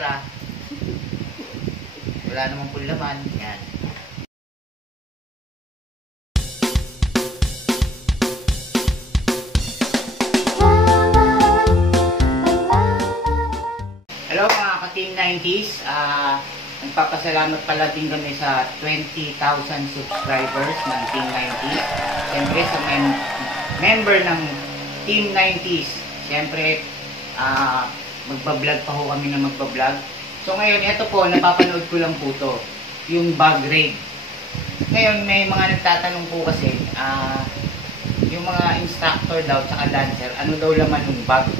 pera. Wala namang pulaman. Yan. Hello mga ka-Team 90s. Nagpapasalamat pala din kami sa 20,000 subscribers ng Team 90s. Siyempre sa member ng Team 90s. Siyempre, magbablog pa ho kami na magbablog. So ngayon, ito po, napapanood ko lang po to, yung bag raid. Ngayon, may mga nagtatanong po kasi, yung mga instructor daw, tsaka dancer, ano daw laman ng bag?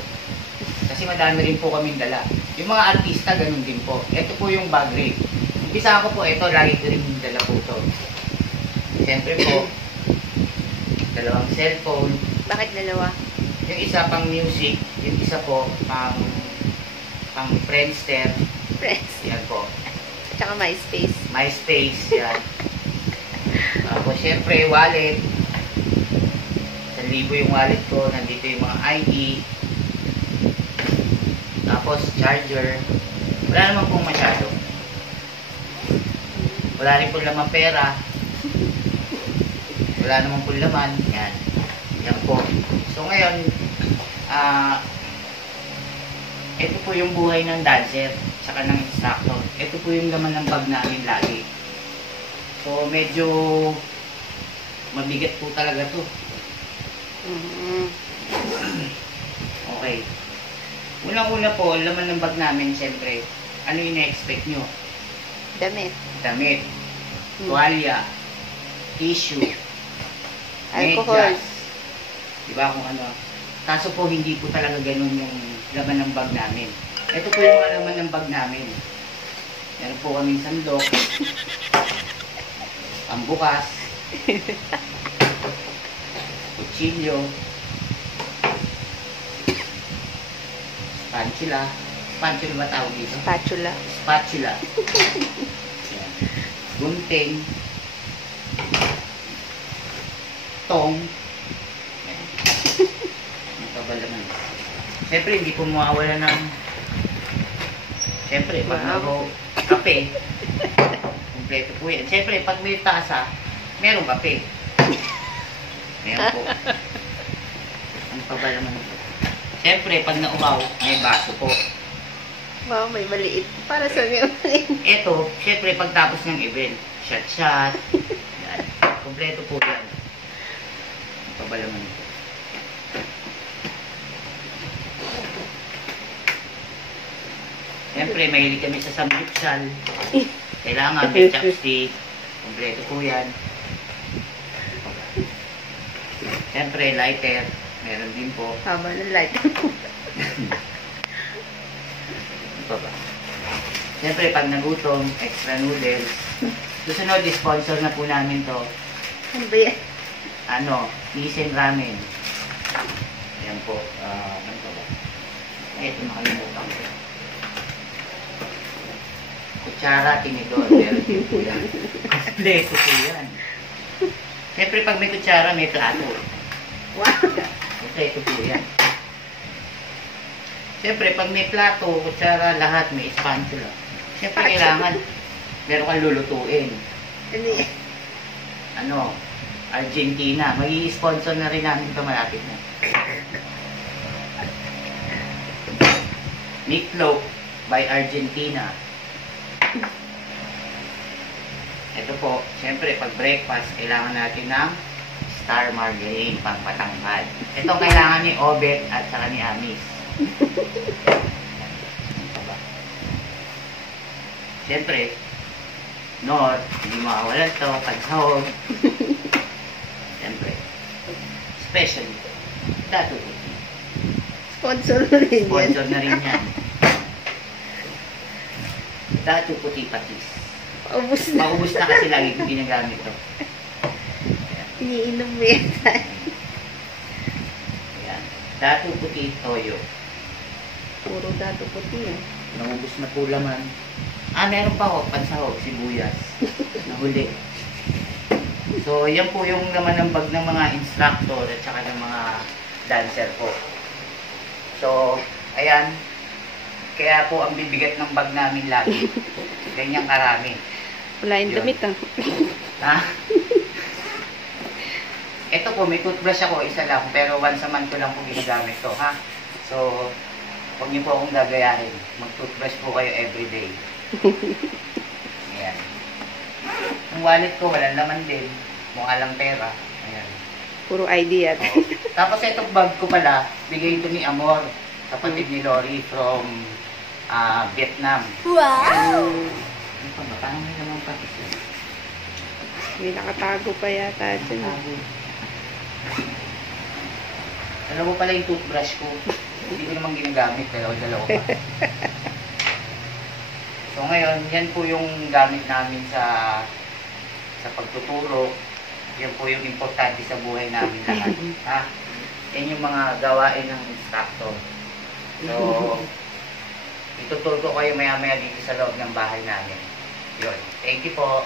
Kasi madami rin po kaming dala. Yung mga artista, ganun din po. Ito po yung bag raid. Umpisa ko po, ito, lagi ko rin dala po to. Siyempre po, dalawang cellphone. Bakit dalawa? Yung isa pang music, yung isa po pang Friendster. Friends. Yan po. Tsaka MySpace. MySpace, yan. Tapos syempre, wallet. 1,000 yung wallet ko. Nandito yung mga ID. Tapos charger. Wala naman pong masyado. Wala rin pong laman pera. Wala naman pong laman. Yan. Yan po. So ngayon, ito po yung buhay ng dancer tsaka ng instructor. Ito po yung laman ng bag namin lagi. So medyo mabigat po talaga to. Okay. Unang-una po, laman ng bag namin, siyempre, ano yung na-expect nyo? Damit. Damit, tuwalya, tissue, Alcohol. medyas. Diba kung ano? Kaso po, hindi po talaga ganun yung laman ng bag namin. Ito po yung mga laman ng bag namin. Meron po kaming sandok, pambukas, kutsilyo, spatula. Spatula ba tawag dito? Spatula. Spatula. Gunting. Tong. Magpabalaman. Siyempre, hindi po mawawala ng... Siyempre, pag kape, kompleto po yan. Siyempre, pag may tasa, merong kape. Meron po. Ang pabalaman po. Siyempre, pag nauhaw, may baso po. Wow, may maliit. Para sa mga maliit. Ito, siyempre, pagtapos ng event, shot-shot. Yan. Kompleto po yan. Ang pabalaman po. Siyempre, mahilig kami sa samgyupsal. Kailangan may chopstick. Kompleto po yan. Siyempre, lighter. Meron din po. Haba ng light. Ano pa ba? Siyempre, pag nagutom, extra noodles. Susunod, sponsor na po namin to. Ano ba yan? Ano, Nissin Ramen. Ayan po. Ano pa ba? Ito, nakalimutan ko. Kutsara, tinidor. Meron din po yan. Kompleto po yan. Siyempre, pag may kutsara, may plato. Wow. Kompleto po yan. Siyempre, pag may plato, kutsara, lahat, may spatula. Siyempre, kailangan meron kang lulutuin. Ano yan? Ano? Argentina. Mag-i-sponsor na rin namin ito malapit na. Meatloaf by Argentina. Ito po, siyempre, pag breakfast, kailangan natin ng Star Margarine, pang patangkad. Ito kailangan ni Obet at saka ni Amis. Siyempre, Nor, hindi makawalan to, pagsahog. Siyempre, especially, Dato Puti. Sponsor na rin yan. Sponsor na rin yan. Dato Puti Patis. Paubos na. Maubos na kasi lagi ko ginagamit to. Iniinom mo yan tayo. Ayan. Dato Puti Toyo. Puro dato puti yan. Naubos na po laman. Meron pa ho, pansahog, sibuyas. Nahuli. So, yan po yung laman ng bag ng mga instructor at saka ng mga dancer po. So, ayan. Kaya po ang bibigat ng bag namin lagi. Ganyang karami. Wala yung Yun. damit ah. Ha? Ito po, may toothbrush ako, isa lang. Pero once a month ko lang po ginagamit to, ha? So, huwag niyo po akong gagayahin. Mag-toothbrush po kayo everyday. Ayan. Yung wallet ko, walang laman din. Mukha lang pera. Ayan. Puro ID yan. Oo. Tapos itong bag ko pala, bigay ito ni Amor, kapatid ni Lori from Vietnam. Wow! Ano pa ba? Parang may naman pa. May nakatago pa yata dyan. Alam mo pala yung toothbrush ko. Hindi ko naman ginagamit. Dalawa pa. So ngayon, yan po yung gamit namin sa pagtuturo. Yan po yung importante sa buhay namin lahat. Ha? Yan yung mga gawain ng instructor. So, ituturo ko kayo maya-maya dito sa loob ng bahay namin. Yun. Thank you po.